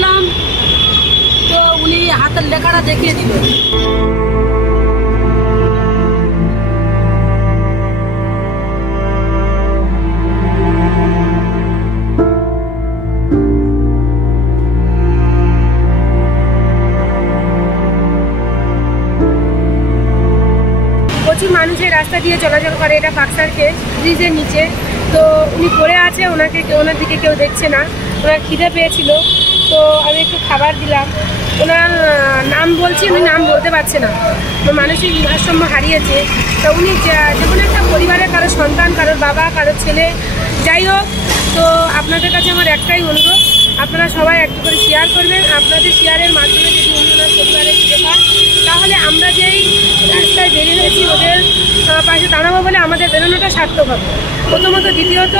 বললাম তো উনি হাতের লেখাটা দেখিয়ে দিল। প্রচুর মানুষের রাস্তা দিয়ে চলাচল করে, এটা বাক্সারকে ব্রিজের নিচে। তো উনি পড়ে আছে, ওনার দিকে কেউ দেখছে না। ওনার খিদে পেয়েছিল, তো আমি একটু খাবার দিলাম। ওনার নাম বলছি, উনি নাম বলতে পারছে না, তো মানসিক ভারসাম্য হারিয়েছে। তো উনি যে কোনো একটা পরিবারের কারো সন্তান, কারোর বাবা, কারোর ছেলে, যাই হোক। তো আপনাদের কাছে আমার একটাই অনুরোধ, আপনারা সবাই একটু করে শেয়ার করবেন। আপনাদের শেয়ারের মাধ্যমে যদি উনি ওনার পরিবারে ফিরে পান, তাহলে আমরা যেই রাস্তায় বেরিয়ে হয়েছি ওদের পাশে দাঁড়াবো বলে আমাদের বেরোনোটা সার্থক হবে প্রথমত। দ্বিতীয়ত,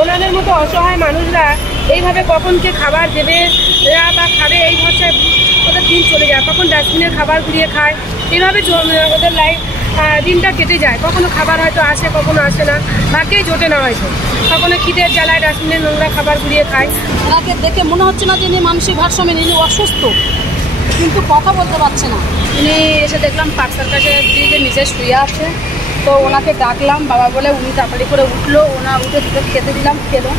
ওনাদের মতো অসহায় মানুষরা এইভাবে কখন কে খাবার দেবে বা খাবে এই ভরসায় ওদের দিন চলে যায়। কখন ডাস্টবিনের খাবার ঘুরিয়ে খায়, এইভাবে ওদের লাইফ দিনটা কেটে যায়। কখনো খাবার হয়তো আসে, কখনো আসে না, ভাগ্যেই জোটে না হয়তো। কখনো খিদের জ্বালায় ডাস্টবিনের নোংরা খাবার ঘুরিয়ে খায়। ওনাকে দেখে মনে হচ্ছে না যে ইনি মানসিক ভারসাম্য, ইনি অসুস্থ, কিন্তু কথা বলতে পারছে না। উনি এসে দেখলাম পাকসার কাছে ব্রিজের নিচে শুয়ে আছে। তো ওনাকে ডাকলাম বাবা বলে, উনি তাড়াতাড়ি করে উঠলো। উঠে দুটো খেতে দিলাম, খেলো।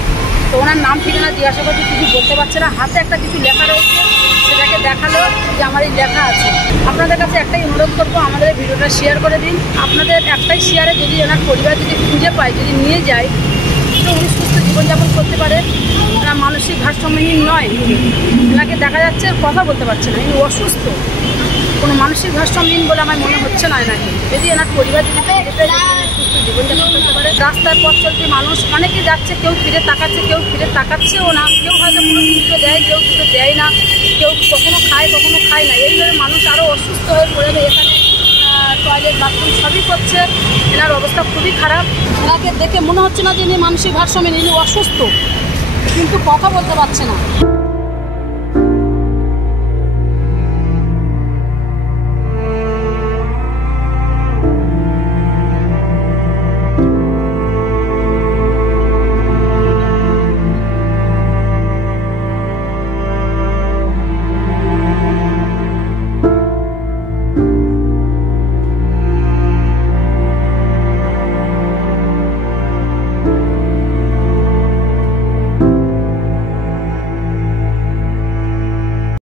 তো ওনার নাম ঠিকানা জিজ্ঞাসা করছি, কিছু বলতে পারছে না। হাতে একটা কিছু লেখা রয়েছে, সেটাকে দেখালো যে আমার এই লেখা আছে। আপনাদের কাছে একটাই অনুরোধ করবো, আমাদের ভিডিওটা শেয়ার করে দিন। আপনাদের একটাই শেয়ারে যদি ওনার পরিবার যদি খুঁজে পায়, যদি নিয়ে যায়, তো উনি সুস্থ জীবনযাপন করতে পারে। ওরা মানসিক ভারসাম্যহীন নয়, ওনাকে দেখা যাচ্ছে কথা বলতে পারছে না, ইনি অসুস্থ। কোনো মানসিক ভারসাম্যহীন বলে আমার মনে হচ্ছে না এনাকে। যদি এনার পরিবার যদি সুস্থ জীবনযাপন করতে পারে। রাস্তায় পথ চলতে মানুষ অনেকে যাচ্ছে, কেউ ফিরে তাকাচ্ছে, কেউ ফিরে তাকাচ্ছেও না। কেউ হয়তো কোনো দুটো দেয়, কেউ দুটো দেয় না, কেউ কখনো খায়, কখনো খায় না। এইভাবে মানুষ আরও অসুস্থ হয়ে পড়ে যাবে। এখানে টয়লেট, বাথরুম সবই করছে। এনার অবস্থা খুবই খারাপ। এনাকে দেখে মনে হচ্ছে না যে ইনি মানসিক ভারসাম্য, ইনি অসুস্থ, কিন্তু কথা বলতে পারছে না।